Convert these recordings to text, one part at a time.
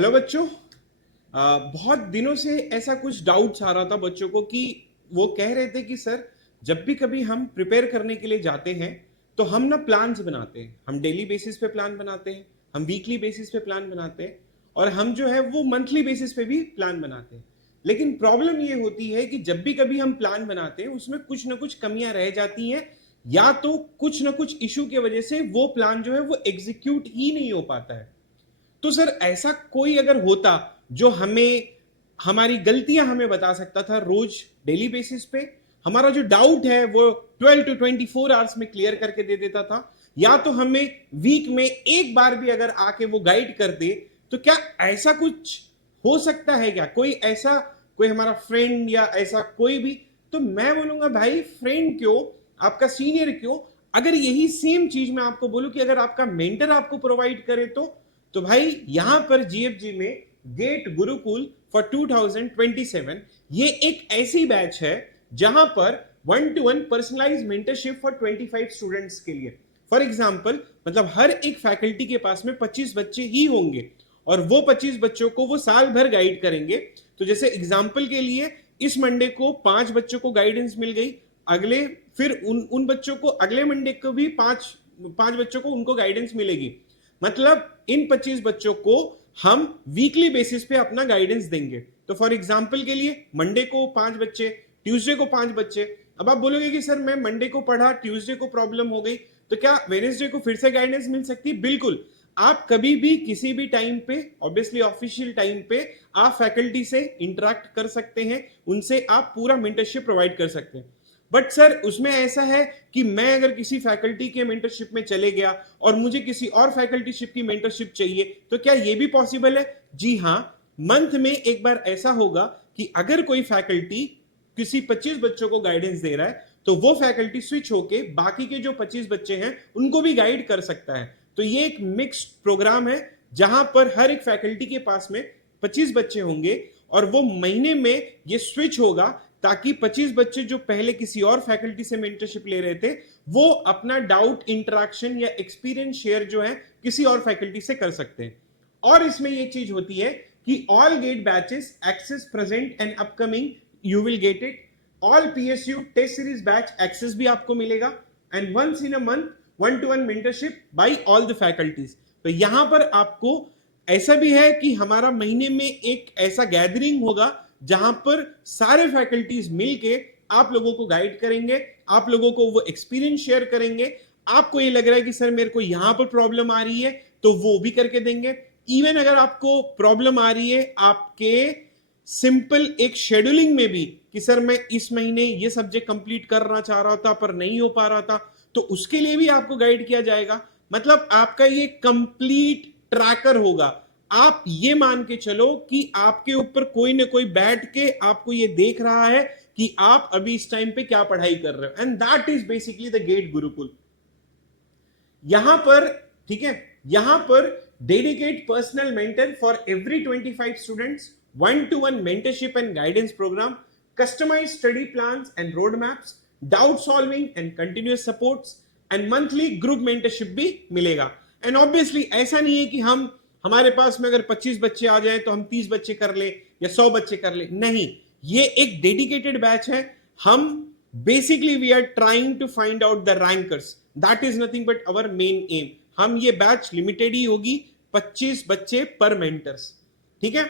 Hello बच्चों। बहुत दिनों से ऐसा कुछ डाउट्स आ रहा था बच्चों को कि वो कह रहे थे कि सर, जब भी कभी हम प्रिपेयर करने के लिए जाते हैं तो हम ना प्लान्स बनाते हैं। हम डेली बेसिस पे प्लान बनाते हैं, हम वीकली बेसिस पे प्लान बनाते हैं और हम जो है वो मंथली बेसिस पे भी प्लान बनाते हैं। लेकिन प्रॉब्लम ये होती है कि जब भी कभी हम प्लान बनाते हैं उसमें कुछ ना कुछ कमियां रह जाती हैं, या तो कुछ ना कुछ इशू की वजह से वो प्लान जो है वो एग्जीक्यूट ही नहीं हो पाता है। तो सर, ऐसा कोई अगर होता जो हमें हमारी गलतियां हमें बता सकता था रोज डेली बेसिस पे, हमारा जो डाउट है वो 12 to 24 आवर्स में क्लियर करके दे देता था, या तो हमें वीक में एक बार भी अगर आके वो गाइड कर दे, तो क्या ऐसा कुछ हो सकता है? क्या कोई ऐसा, कोई हमारा फ्रेंड या ऐसा कोई भी? तो मैं बोलूंगा भाई, फ्रेंड क्यों, आपका सीनियर क्यों, अगर यही सेम चीज मैं आपको बोलूं कि अगर आपका मेंटर आपको प्रोवाइड करे तो भाई यहां पर जीएफजी में गेट गुरुकुल फॉर 2027 ये एक ऐसी बैच है जहां पर 1-to-1 personalise mentorship for 25 students के लिए। फॉर एग्जांपल, मतलब हर एक फैकल्टी के पास में 25 बच्चे ही होंगे और वो 25 बच्चों को वो साल भर गाइड करेंगे। तो जैसे एग्जांपल के लिए, इस मंडे को 5 बच्चों को गाइडेंस मिल गई, अगले फिर उन बच्चों को अगले मंडे को भी पांच बच्चों को उनको गाइडेंस मिलेगी। मतलब इन 25 बच्चों को हम वीकली बेसिस पे अपना गाइडेंस देंगे। तो फॉर एग्जांपल के लिए, मंडे को 5 बच्चे, ट्यूसडे को 5 बच्चे। अब आप बोलोगे कि सर मैं मंडे को पढ़ा, ट्यूसडे को प्रॉब्लम हो गई, तो क्या वेडनेसडे को फिर से गाइडेंस मिल सकती है? बिल्कुल। आप कभी भी किसी भी टाइम पे, ऑब्वियसली ऑफिशियल टाइम पे, आप फैकल्टी से इंटरेक्ट कर सकते हैं, उनसे आप पूरा मेंटरशिप प्रोवाइड कर सकते हैं। बट सर, उसमें ऐसा है कि मैं अगर किसी फैकल्टी के मेंटरशिप में चले गया और मुझे किसी और फैकल्टीशिप की मेंटरशिप चाहिए, तो क्या ये भी पॉसिबल है? जी हाँ। मंथ में एक बार ऐसा होगा कि अगर कोई फैकल्टी किसी 25 बच्चों को गाइडेंस दे रहा है तो वो फैकल्टी स्विच होके बाकी के जो 25 बच्चे हैं उनको भी गाइड कर सकता है। तो ये एक मिक्स्ड प्रोग्राम है जहां पर हर एक फैकल्टी के पास में 25 बच्चे होंगे और वो महीने में ये स्विच होगा, ताकि 25 बच्चे जो पहले किसी और फैकल्टी से मेंटरशिप ले रहे थे वो अपना डाउट, इंटरेक्शन या एक्सपीरियंस शेयर जो है किसी और फैकल्टी से कर सकते हैं। और इसमें ये चीज होती है कि all GATE batches access present and upcoming you will get it. All PSU test series batch access भी आपको मिलेगा, and once in a month 1-to-1 mentorship by all the faculties. तो यहां पर आपको ऐसा भी है कि हमारा महीने में एक ऐसा गैदरिंग होगा जहां पर सारे फैकल्टीज मिलके आप लोगों को गाइड करेंगे, आप लोगों को वो एक्सपीरियंस शेयर करेंगे। आपको ये लग रहा है कि सर मेरे को यहां पर प्रॉब्लम आ रही है, तो वो भी करके देंगे। इवन अगर आपको प्रॉब्लम आ रही है आपके सिंपल एक शेड्यूलिंग में भी कि सर मैं इस महीने ये सब्जेक्ट कंप्लीट करना चाह रहा था पर नहीं हो पा रहा था, तो उसके लिए भी आपको गाइड किया जाएगा। मतलब आपका ये कंप्लीट ट्रैकर होगा। आप ये मान के चलो कि आपके ऊपर कोई ना कोई बैठ के आपको ये देख रहा है कि आप अभी इस टाइम पे क्या पढ़ाई कर रहे हो, and that is basically the GATE Gurukul. यहां पर, ठीक है, यहां पर dedicate personal mentor for every 25 students, 1-to-1 mentorship and guidance program, customized study plans and road maps, doubt solving and continuous supports, and monthly group mentorship भी मिलेगा। And obviously ऐसा नहीं है कि हमारे पास में अगर 25 बच्चे आ जाए तो हम 30 बच्चे कर ले या 100 बच्चे कर ले, नहीं। ये एक डेडिकेटेड बैच है। हम basically we are trying to find out the rankers, that is nothing but our main aim. हम ये बैच लिमिटेड ही होगी, 25 बच्चे पर मेंटर्स, ठीक है।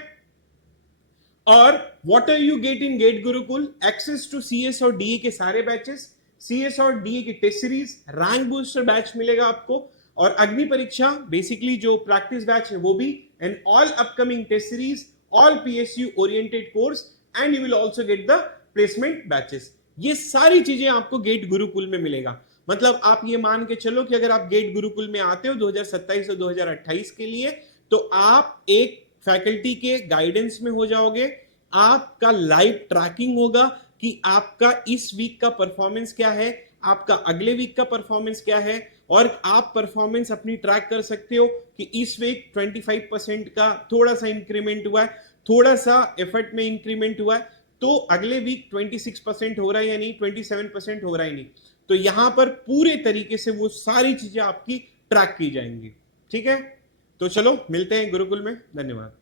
और what are you get in GATE Gurukul? Access to CS और डीए के सारे बैचेस, सीएस और डीए की test series, rank booster batch मिलेगा आपको, और अग्नि परीक्षा बेसिकली जो प्रैक्टिस बैच है वो भी, and all upcoming test series, all PSU oriented course, and you will also get the placement batches. ये सारी चीजें आपको गेट गुरुकुल में मिलेगा। मतलब आप ये मान के चलो कि अगर आप गेट गुरुकुल में आते हो 2027 और 2028 के लिए, तो आप एक फैकल्टी के गाइडेंस में हो जाओगे। आपका लाइव ट्रैकिंग होगा कि आपका इस वीक का परफॉर्मेंस क्या है, आपका अगले वीक का परफॉर्मेंस क्या है, और आप परफॉर्मेंस अपनी ट्रैक कर सकते हो कि इस वीक 25% का थोड़ा सा इंक्रीमेंट हुआ है, थोड़ा सा एफर्ट में इंक्रीमेंट हुआ है, तो अगले वीक 26% हो रहा है या नहीं, 27% हो रहा है नहीं। तो यहां पर पूरे तरीके से वो सारी चीजें आपकी ट्रैक की जाएंगी, ठीक है। तो चलो मिलते हैं गुरुकुल में। धन्यवाद।